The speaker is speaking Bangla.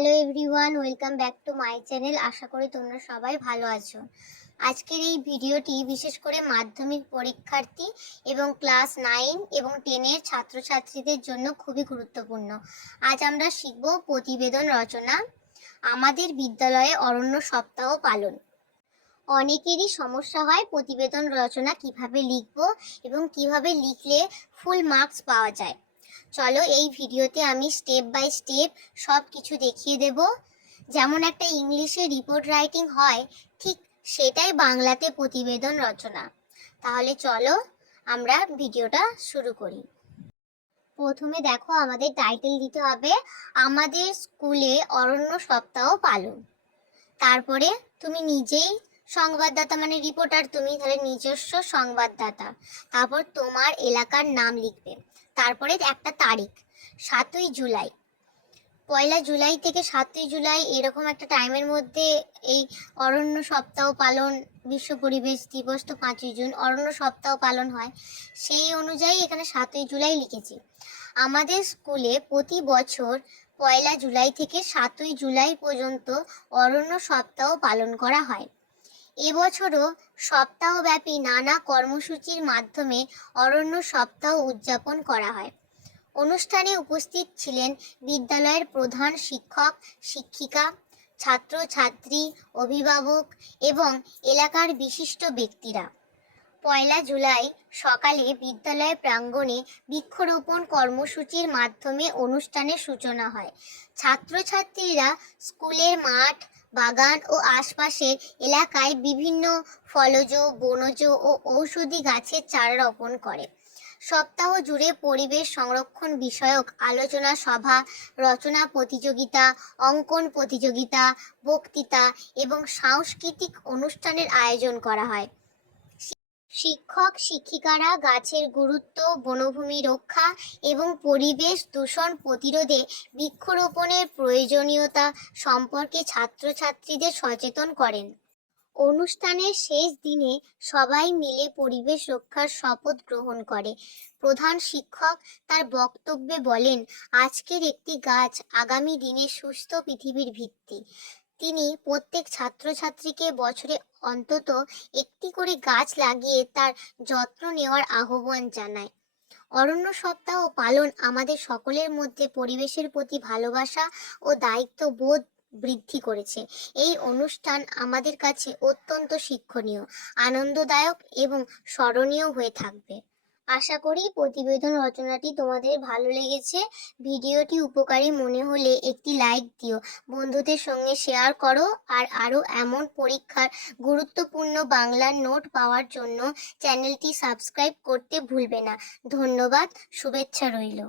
Hello everyone, welcome back to my channel. আশা করি তোমরা সবাই ভালো আছো। আজকের এই ভিডিওটি বিশেষ করে মাধ্যমিক পরীক্ষার্থী এবং ক্লাস 9 এবং 10 এর ছাত্রছাত্রীদের জন্য খুবই গুরুত্বপূর্ণ। আজ আমরা শিখব প্রতিবেদন রচনা, আমাদের বিদ্যালয়ে অরণ্য সপ্তাহ পালন। অনেকেরই সমস্যা হয় প্রতিবেদন রচনা কিভাবে লিখব এবং কিভাবে লিখলে ফুল মার্কস পাওয়া যায়। চলো এই ভিডিওতে আমি স্টেপ বাই স্টেপ সব কিছু দেখিয়ে দেব। যেমন একটা ইংলিশে রিপোর্ট রাইটিং হয়, ঠিক সেটাই বাংলাতে প্রতিবেদন রচনা। তাহলে চলো আমরা ভিডিওটা শুরু করি। প্রথমে দেখো, আমাদের টাইটেল দিতে হবে আমাদের স্কুলে অরণ্য সপ্তাহ পালন। তারপরে তুমি নিজেই সংবাদদাতা, মানে রিপোর্টার, তুমি তাহলে নিজস্ব সংবাদদাতা। তারপর তোমার এলাকার নাম লিখবে। তারপরে একটা তারিখ, 7ই জুলাই। 1 জুলাই থেকে 7ই জুলাই এরকম একটা টাইমের মধ্যে এই অরণ্য সপ্তাহ পালন, বিশ্ব পরিবেশ দিবস তো 5ই জুন, অরণ্য সপ্তাহ পালন হয়। সেই অনুযায়ী এখানে 7ই জুলাই লিখেছি। আমাদের স্কুলে প্রতি বছর 1 জুলাই থেকে 7ই জুলাই পর্যন্ত অরণ্য সপ্তাহ পালন করা হয়। এবছরও সপ্তাহব্যাপী নানা কর্মসূচির মাধ্যমে অরণ্য সপ্তাহ উদযাপন করা হয়। অনুষ্ঠানে উপস্থিত ছিলেন বিদ্যালয়ের প্রধান শিক্ষক, শিক্ষিকা, ছাত্রছাত্রী, অভিভাবক এবং এলাকার বিশিষ্ট ব্যক্তিরা। 1 জুলাই সকালে বিদ্যালয় প্রাঙ্গণে বৃক্ষরোপণ কর্মসূচির মাধ্যমে অনুষ্ঠানের সূচনা হয়। ছাত্রছাত্রীরা স্কুলের মাঠ, বাগান ও আশপাশের এলাকায় বিভিন্ন ফলজ, বনজ ও ঔষধি গাছের চারা রোপণ করে। সপ্তাহ জুড়ে পরিবেশ সংরক্ষণ বিষয়ক আলোচনা সভা, রচনা প্রতিযোগিতা, অঙ্কন প্রতিযোগিতা, বক্তৃতা এবং সাংস্কৃতিক অনুষ্ঠানের আয়োজন করা হয়। শিক্ষক শিক্ষিকারা গাছের গুরুত্ব, বনভূমি রক্ষা এবং পরিবেশ দূষণ প্রতিরোধে বৃক্ষরোপণের প্রয়োজনীয়তা সম্পর্কে ছাত্রছাত্রীদের সচেতন করেন। অনুষ্ঠানের শেষ দিনে সবাই মিলে পরিবেশ রক্ষার শপথ গ্রহণ করে। প্রধান শিক্ষক তার বক্তব্যে বলেন, আজকের একটি গাছ আগামী দিনের সুস্থ পৃথিবীর ভিত্তি। তিনি প্রত্যেক ছাত্রছাত্রীকে বছরে অন্তত একটি করে গাছ লাগিয়ে তার যত্ন নেওয়ার আহ্বান জানায়। অরণ্য সপ্তাহ পালন আমাদের সকলের মধ্যে পরিবেশের প্রতি ভালোবাসা ও দায়িত্ববোধ বৃদ্ধি করেছে। এই অনুষ্ঠান আমাদের কাছে অত্যন্ত শিক্ষণীয়, আনন্দদায়ক এবং স্মরণীয় হয়ে থাকবে। আশা করি প্রতিবেদন রচনাটি তোমাদের ভালো লেগেছে। ভিডিওটি উপকারী মনে হলে একটি লাইক দিও, বন্ধুদের সঙ্গে শেয়ার করো, আর আরও এমন পরীক্ষার গুরুত্বপূর্ণ বাংলার নোট পাওয়ার জন্য চ্যানেলটি সাবস্ক্রাইব করতে ভুলবে না। ধন্যবাদ, শুভেচ্ছা রইল।